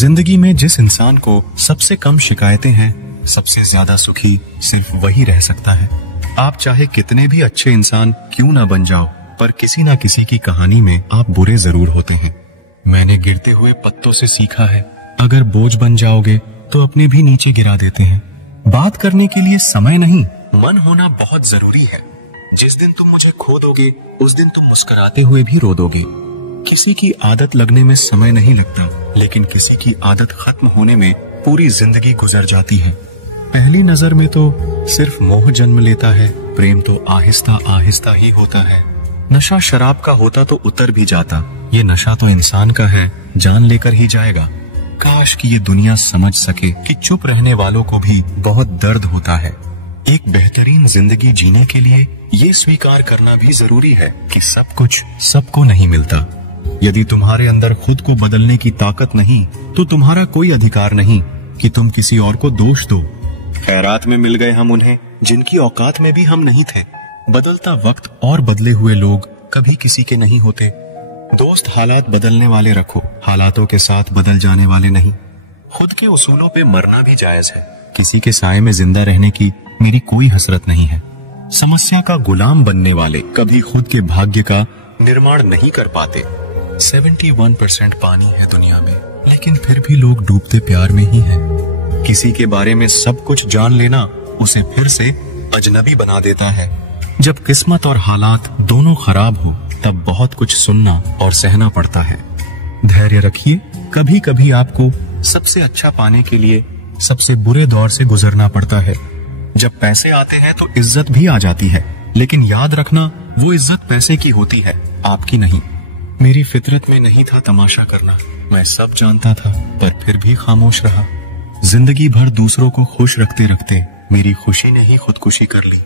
जिंदगी में जिस इंसान को सबसे कम शिकायतें हैं, सबसे ज्यादा सुखी सिर्फ वही रह सकता है। आप चाहे कितने भी अच्छे इंसान क्यों ना बन जाओ, पर किसी ना किसी की कहानी में आप बुरे जरूर होते हैं। मैंने गिरते हुए पत्तों से सीखा है, अगर बोझ बन जाओगे तो अपने भी नीचे गिरा देते हैं। बात करने के लिए समय नहीं, मन होना बहुत जरूरी है। जिस दिन तुम मुझे खो दोगे, उस दिन तुम मुस्कुराते हुए भी रो दोगे। किसी की आदत लगने में समय नहीं लगता, लेकिन किसी की आदत खत्म होने में पूरी जिंदगी गुजर जाती है। पहली नजर में तो सिर्फ मोह जन्म लेता है, प्रेम तो आहिस्ता आहिस्ता ही होता है। नशा शराब का होता तो उतर भी जाता, ये नशा तो इंसान का है, जान लेकर ही जाएगा। काश कि ये दुनिया समझ सके कि चुप रहने वालों को भी बहुत दर्द होता है। एक बेहतरीन जिंदगी जीने के लिए ये स्वीकार करना भी जरूरी है कि सब कुछ सबको नहीं मिलता। यदि तुम्हारे अंदर खुद को बदलने की ताकत नहीं, तो तुम्हारा कोई अधिकार नहीं कि तुम किसी और को दोष दो। खैरात में मिल गए हम उन्हें जिनकी औकात में भी हम नहीं थे। बदलता वक्त और बदले हुए लोग कभी किसी के नहीं होते। दोस्त हालात बदलने वाले रखो, हालातों के साथ बदल जाने वाले नहीं। खुद के उसूलों पे मरना भी जायज है, किसी के साए में जिंदा रहने की मेरी कोई हसरत नहीं है। समस्या का गुलाम बनने वाले कभी खुद के भाग्य का निर्माण नहीं कर पाते। 71% पानी है दुनिया में, लेकिन फिर भी लोग डूबते प्यार में ही हैं। किसी के बारे में सब कुछ जान लेना उसे फिर से अजनबी बना देता है। जब किस्मत और हालात दोनों खराब हो, तब बहुत कुछ सुनना और सहना पड़ता है। धैर्य रखिए, कभी कभी आपको सबसे अच्छा पाने के लिए सबसे बुरे दौर से गुजरना पड़ता है। जब पैसे आते हैं तो इज्जत भी आ जाती है, लेकिन याद रखना वो इज्जत पैसे की होती है, आपकी नहीं। मेरी फितरत में नहीं था तमाशा करना, मैं सब जानता था, पर फिर भी खामोश रहा। जिंदगी भर दूसरों को खुश रखते रखते मेरी खुशी ने ही खुदकुशी कर ली।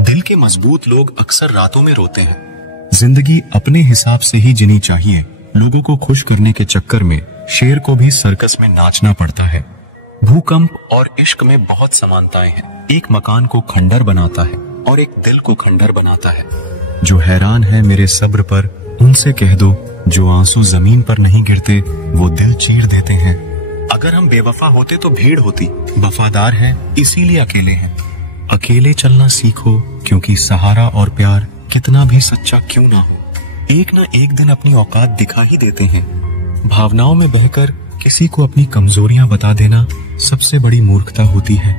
दिल के मजबूत लोग अक्सर रातों में रोते हैं। जिंदगी अपने हिसाब से ही जीनी चाहिए। लोगों को खुश करने के चक्कर में शेर को भी सर्कस में नाचना पड़ता है। भूकंप और इश्क में बहुत समानताएं हैं। एक मकान को खंडर बनाता है और एक दिल को खंडर बनाता है। जो हैरान है मेरे सब्र पर, उनसे कह दो, जो आंसू जमीन पर नहीं गिरते वो दिल चीर देते हैं। अगर हम बेवफा होते तो भीड़ होती, वफादार हैं इसीलिए अकेले हैं। अकेले चलना सीखो, क्योंकि सहारा और प्यार कितना भी सच्चा क्यों ना हो, एक न एक दिन अपनी औकात दिखा ही देते हैं। भावनाओं में बहकर किसी को अपनी कमजोरियां बता देना सबसे बड़ी मूर्खता होती है।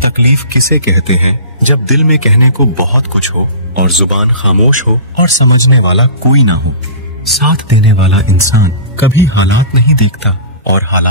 तकलीफ किसे कहते हैं जब दिल में कहने को बहुत कुछ हो और जुबान खामोश हो और समझने वाला कोई ना हो। साथ देने वाला इंसान कभी हालात नहीं देखता और हालात